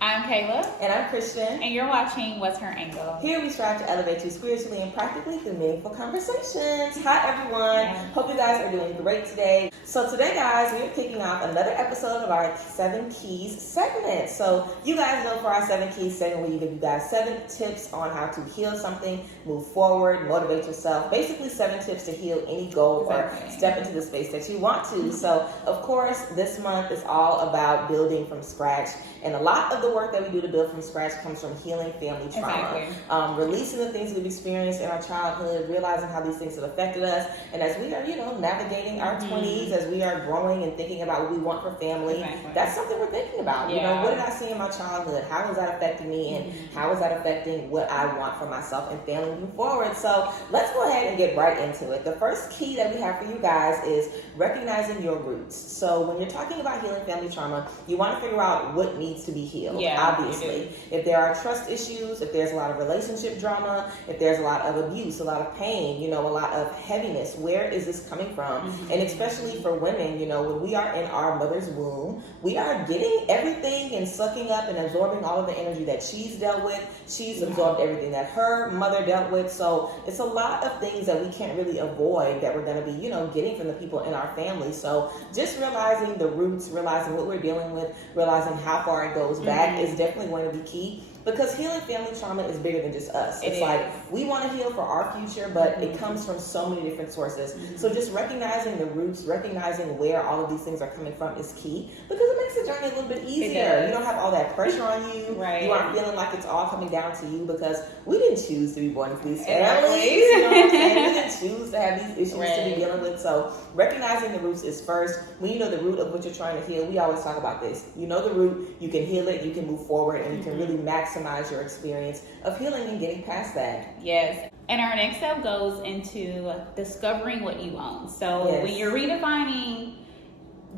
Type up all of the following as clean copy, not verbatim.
I'm Kayla. And I'm Christian. And you're watching What's Her Angle? Here we strive to elevate you spiritually and practically through meaningful conversations. Hi everyone. Hope you guys are doing great today. So today guys, we are kicking off another episode of our 7 Keys segment. So you guys know for our 7 Keys segment, we give you guys 7 tips on how to heal something, move forward, motivate yourself. Basically 7 tips to heal any goal or step into the space that you want to. So of course, this month is all about building from scratch. And a lot of the work that we do to build from scratch comes from healing family trauma. Releasing the things we've experienced in our childhood, realizing how these things have affected us. And as we are, navigating our 20s, as we are growing and thinking about what we want for family, that's something we're thinking about. Yeah. What did I see in my childhood? How is that affecting me? And how is that affecting what I want for myself and family moving forward? So let's go ahead and get right into it. The first key that we have for you guys is recognizing your roots. So when you're talking about healing family trauma, you want to figure out what needs to be healed, obviously. If there are trust issues, if there's a lot of relationship drama, if there's a lot of abuse, a lot of pain, a lot of heaviness, where is this coming from? And especially for women, when we are in our mother's womb, we are getting everything and sucking up and absorbing all of the energy that she's dealt with. She's absorbed everything that her mother dealt with. So it's a lot of things that we can't really avoid that we're going to be, getting from the people in our family. So just realizing the roots, realizing what we're dealing with, realizing how far it goes back is definitely going to be key. Because healing family trauma is bigger than just us. It's like we want to heal for our future, but it comes from so many different sources. So just recognizing the roots, recognizing where all of these things are coming from is key, because it makes the journey a little bit easier. You don't have all that pressure on you. You aren't feeling like it's all coming down to you, because we didn't choose to be born into these families. You know what I'm saying? We didn't choose to have these issues to be dealing with. So recognizing the roots is first. When you know the root of what you're trying to heal, we always talk about this. You know the root, you can heal it, you can move forward, and you can really maximize your experience of healing and getting past that. Yes. And our next step goes into discovering what you own. So when you're redefining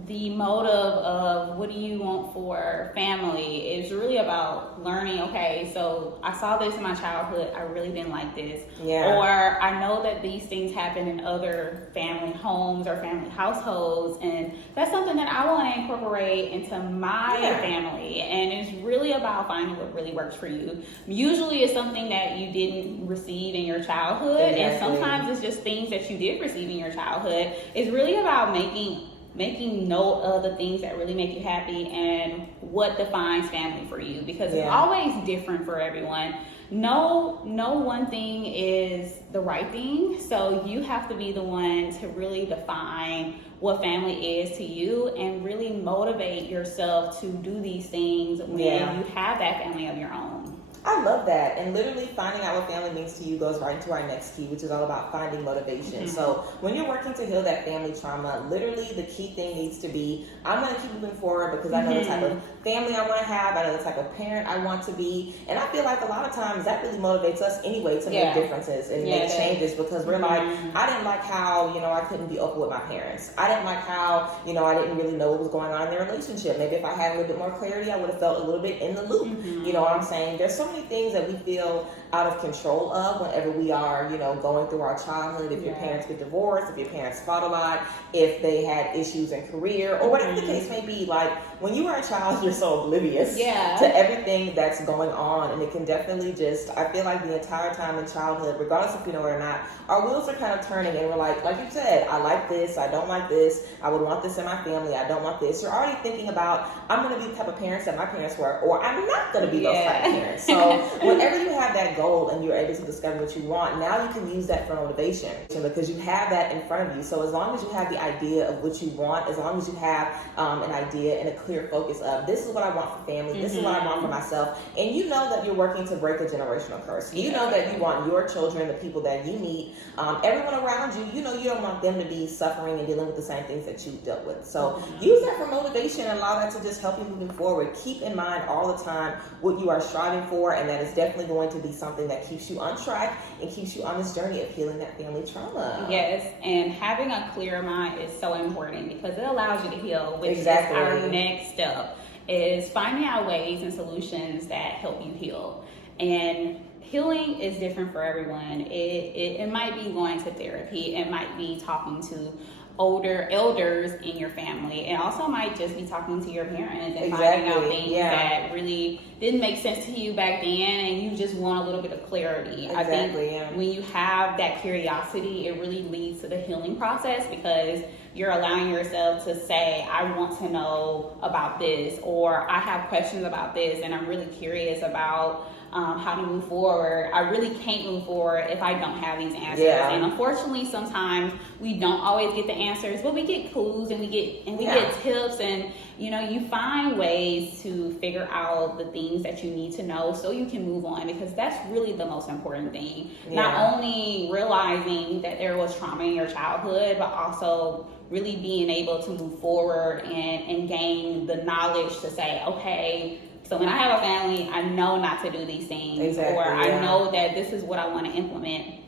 the motive of what do you want for family, is really about learning, okay, so I saw this in my childhood, I really didn't like this. Or I know that these things happen in other family homes or family households, and that's something that I want to incorporate into my family. And it's really about finding what really works for you. Usually it's something that you didn't receive in your childhood, and sometimes it's just things that you did receive in your childhood. It's really about making note of the things that really make you happy and what defines family for you, because it's always different for everyone. No one thing is the right thing, so you have to be the one to really define what family is to you and really motivate yourself to do these things when you have that family of your own. I love that. And literally finding out what family means to you goes right into our next key, which is all about finding motivation. So when you're working to heal that family trauma, literally the key thing needs to be, I'm going to keep moving forward because I know the type of family I want to have. I know the type of parent I want to be. And I feel like a lot of times that really motivates us anyway to make differences and make changes, because we're like, I didn't like how, I couldn't be open with my parents. I didn't like how, I didn't really know what was going on in their relationship. Maybe if I had a little bit more clarity, I would have felt a little bit in the loop. You know what I'm saying? There's so many things that we feel out of control of whenever we are, going through our childhood. If your parents get divorced, if your parents fought a lot, if they had issues in career, or whatever the case may be. Like, when you are a child, you're so oblivious to everything that's going on, and it can definitely I feel like the entire time in childhood, regardless if you know it or not, our wheels are kind of turning, and we're like you said, I like this, I don't like this, I would want this in my family, I don't want this. You're already thinking about, I'm going to be the type of parents that my parents were, or I'm not going to be those type of parents. So whenever you have that goal and you're able to discover what you want, now you can use that for motivation, because you have that in front of you. So as long as you have the idea of what you want, as long as you have an idea and a clear focus of, this is what I want for family, this is what I want for myself, and you know that you're working to break a generational curse. You know that you want your children, the people that you meet, everyone around you, you don't want them to be suffering and dealing with the same things that you've dealt with. So use that for motivation and allow that to just help you moving forward. Keep in mind all the time what you are striving for, and that is definitely going to be something that keeps you on track and keeps you on this journey of healing that family trauma. Yes, and having a clear mind is so important, because it allows you to heal, which is our next step, is finding out ways and solutions that help you heal. And healing is different for everyone. It might be going to therapy, it might be talking to older elders in your family. It also might just be talking to your parents and finding out things that really didn't make sense to you back then, and you just want a little bit of clarity. I think when you have that curiosity, it really leads to the healing process, because you're allowing yourself to say, I want to know about this, or I have questions about this, and I'm really curious about how to move forward. I really can't move forward if I don't have these answers. And unfortunately, sometimes we don't always get the answers, but we get clues and we get tips, and you find ways to figure out the things that you need to know so you can move on, because that's really the most important thing. Not only realizing that there was trauma in your childhood, but also really being able to move forward and gain the knowledge to say, okay, so when I have a family, I know not to do these things, or I know that this is what I want to implement.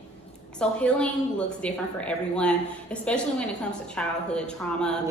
So healing looks different for everyone, especially when it comes to childhood trauma.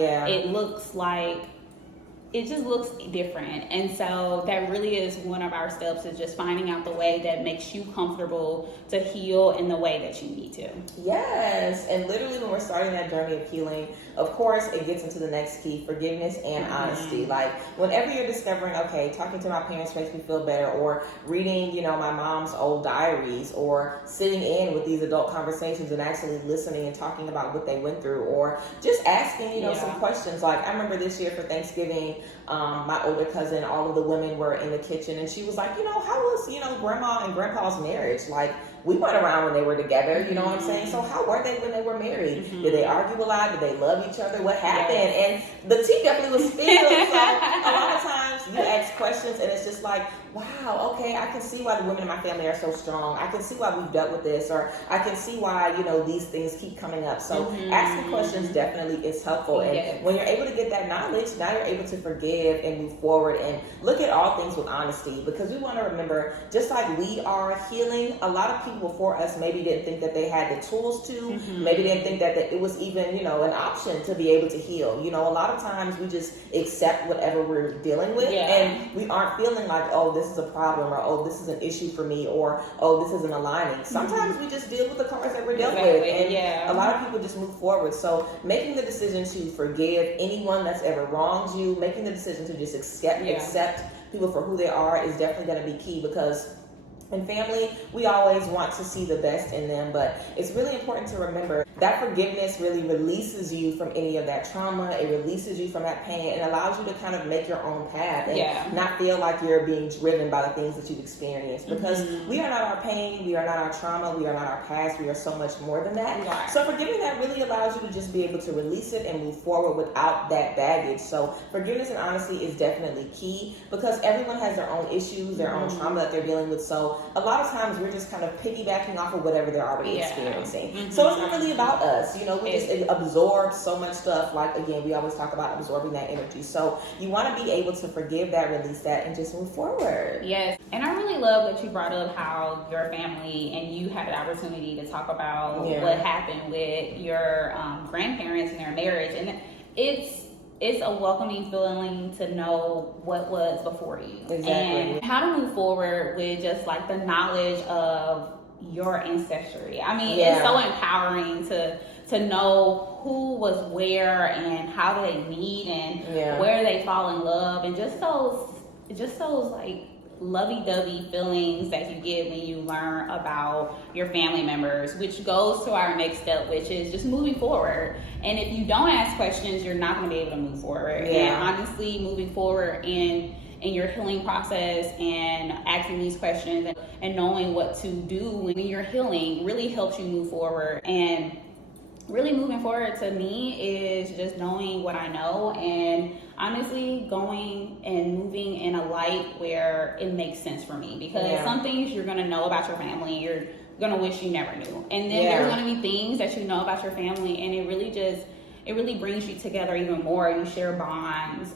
It just looks different. And so that really is one of our steps, is just finding out the way that makes you comfortable to heal in the way that you need to. Yes. And literally when we're starting that journey of healing, of course, it gets into the next key, forgiveness and honesty. Like whenever you're discovering, okay, talking to my parents makes me feel better, or reading, my mom's old diaries, or sitting in with these adult conversations and actually listening and talking about what they went through, or just asking, some questions. Like I remember this year for Thanksgiving, my older cousin, all of the women were in the kitchen, and she was like, how was, grandma and grandpa's marriage? Like, we weren't around when they were together, you know what I'm saying? So how were they when they were married? Did they argue a lot? Did they love each other? What happened? And the tea definitely was spilled. So a lot of times you ask questions and it's just like, wow, okay, I can see why the women in my family are so strong. I can see why we've dealt with this, or I can see why, these things keep coming up. So asking questions definitely is helpful. And when you're able to get that knowledge, now you're able to forgive and move forward and look at all things with honesty, because we want to remember, just like we are healing, a lot of people before us maybe didn't think that they had the tools to, maybe didn't think that it was even, an option to be able to heal. A lot of times we just accept whatever we're dealing with, and we aren't feeling like, oh, this is a problem, or oh, this is an issue for me, or oh, this isn't aligning. Sometimes we just deal with the cards that we're dealt with, and a lot of people just move forward. So making the decision to forgive anyone that's ever wronged you, making the decision to just accept people for who they are is definitely going to be key, because in family, we always want to see the best in them, but it's really important to remember that forgiveness really releases you from any of that trauma. It releases you from that pain and allows you to kind of make your own path and not feel like you're being driven by the things that you've experienced, because we are not our pain, we are not our trauma, we are not our past, we are so much more than that. So forgiving that really allows you to just be able to release it and move forward without that baggage. So forgiveness and honesty is definitely key, because everyone has their own issues, their own trauma that they're dealing with. So a lot of times we're just kind of piggybacking off of whatever they're already experiencing. So it's not really about us, we just absorb so much stuff. Like, again, we always talk about absorbing that energy. So you want to be able to forgive that, release that, and just move forward. Yes. And I really love that you brought up how your family and you had the opportunity to talk about what happened with your grandparents and their marriage. And it's a welcoming feeling to know what was before you. And how to move forward with just like the knowledge of your ancestry. I mean, it's so empowering to know who was where and how do they meet and where they fall in love, and just those like lovey-dovey feelings that you get when you learn about your family members, which goes to our next step, which is just moving forward. And if you don't ask questions, you're not going to be able to move forward. And honestly, moving forward in your healing process and asking these questions and knowing what to do when you're healing really helps you move forward. And really moving forward to me is just knowing what I know, and honestly going and moving in a light where it makes sense for me, because some things you're going to know about your family, you're going to wish you never knew. And then there's going to be things that you know about your family, and it really brings you together even more. You share bonds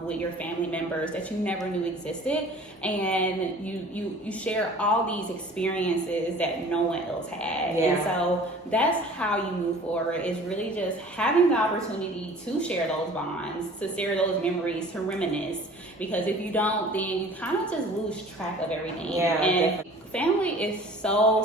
with your family members that you never knew existed, and you share all these experiences that no one else had. And so that's how you move forward, is really just having the opportunity to share those bonds, to share those memories, to reminisce, because if you don't, then you kind of just lose track of everything. And family is so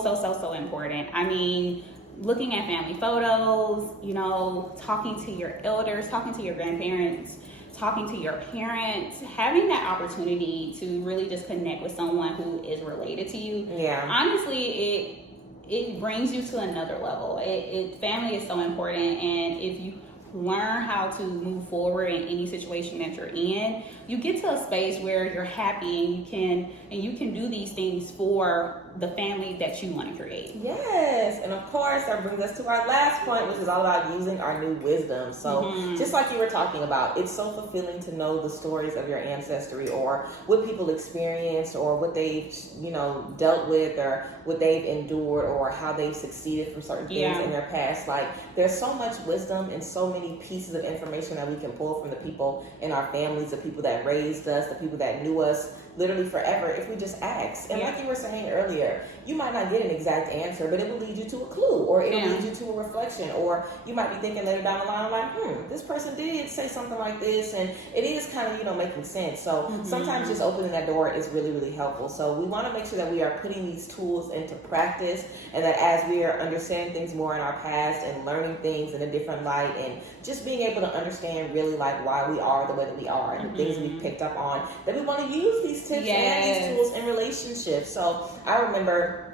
important. I mean, looking at family photos, you know, talking to your elders, talking to your grandparents, talking to your parents, having that opportunity to really just connect with someone who is related to you. Yeah. Honestly, it brings you to another level. Family is so important, and if you learn how to move forward in any situation that you're in, you get to a space where you're happy and you can do these things for the family that you want to create. Yes, and of course that brings us to our last point, which is all about using our new wisdom. So just like you were talking about, it's so fulfilling to know the stories of your ancestry, or what people experienced, or what they've, you know, dealt with, or what they've endured, or how they've succeeded from certain things in their past. Like, there's so much wisdom and so many pieces of information that we can pull from the people in our families, the people that raised us, the people that knew us literally forever, if we just ask. And like you were saying earlier, you might not get an exact answer, but it will lead you to a clue, or it'll lead you to a reflection, or you might be thinking later down the line, like, this person did say something like this, and it is kind of, you know, making sense. So sometimes just opening that door is really, really helpful. So we want to make sure that we are putting these tools into practice, and that as we are understanding things more in our past and learning things in a different light, and just being able to understand really like why we are the way that we are, and the things we've picked up on, that we want to use these tips and these tools in relationships. So I remember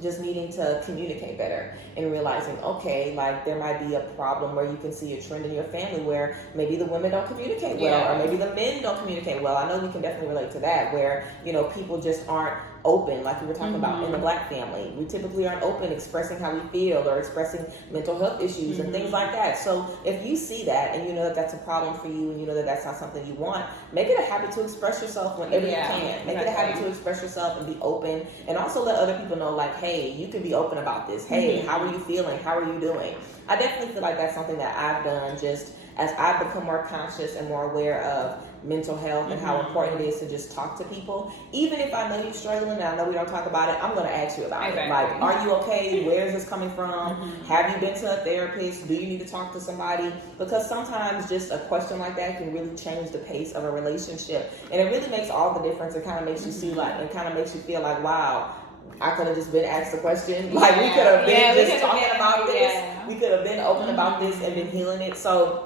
just needing to communicate better, and realizing, okay, like there might be a problem where you can see a trend in your family where maybe the women don't communicate well, or maybe the men don't communicate well. I know we can definitely relate to that, where, you know, people just aren't open, like we were talking about in the Black family. We typically aren't open expressing how we feel, or expressing mental health issues and things like that. So if you see that, and you know that that's a problem for you, and you know that that's not something you want, make it a habit to express yourself whenever you can. Make it a habit to express yourself and be open, and also let other people know, like, hey, you can be open about this. Hey, how are you feeling? How are you doing? I definitely feel like that's something that I've done just as I've become more conscious and more aware of mental health and how important it is to just talk to people. Even if I know you're struggling and I know we don't talk about it, I'm going to ask you about it. Like, are you okay? Where is this coming from? Have you been to a therapist? Do you need to talk to somebody? Because sometimes just a question like that can really change the pace of a relationship. And it really makes all the difference. It kind of makes you see, like, it kind of makes you feel like, wow, I could have just been asked a question. Like, we could have been just talking about this. We could have been open about this and been healing it. So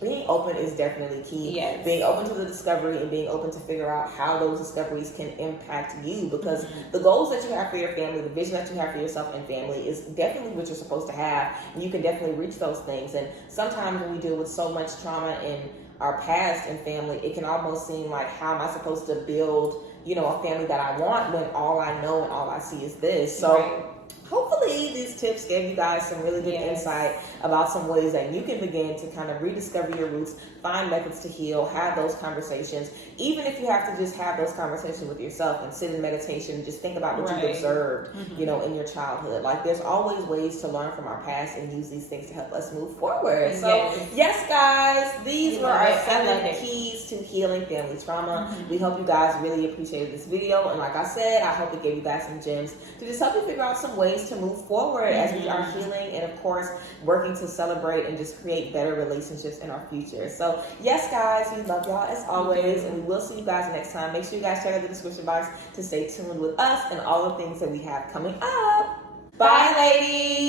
being open is definitely key. Being open to the discovery, and being open to figure out how those discoveries can impact you, because the goals that you have for your family, the vision that you have for yourself and family, is definitely what you're supposed to have, and you can definitely reach those things. And sometimes when we deal with so much trauma in our past and family, it can almost seem like, how am I supposed to build, you know, a family that I want, when all I know and all I see is this? So hopefully these tips gave you guys some really good insight about some ways that you can begin to kind of rediscover your roots, find methods to heal, have those conversations, even if you have to just have those conversations with yourself and sit in meditation, just think about what you've observed, you know, in your childhood. Like, there's always ways to learn from our past and use these things to help us move forward. So yes guys, these were our 7 keys to healing family trauma. We hope you guys really appreciated this video, and like I said, I hope it gave you guys some gems to just help you figure out some ways to move forward as we are healing, and of course working to celebrate and just create better relationships in our future. So yes guys, we love y'all as always, and we will see you guys next time. Make sure you guys check out the description box to stay tuned with us and all the things that we have coming up. Bye ladies.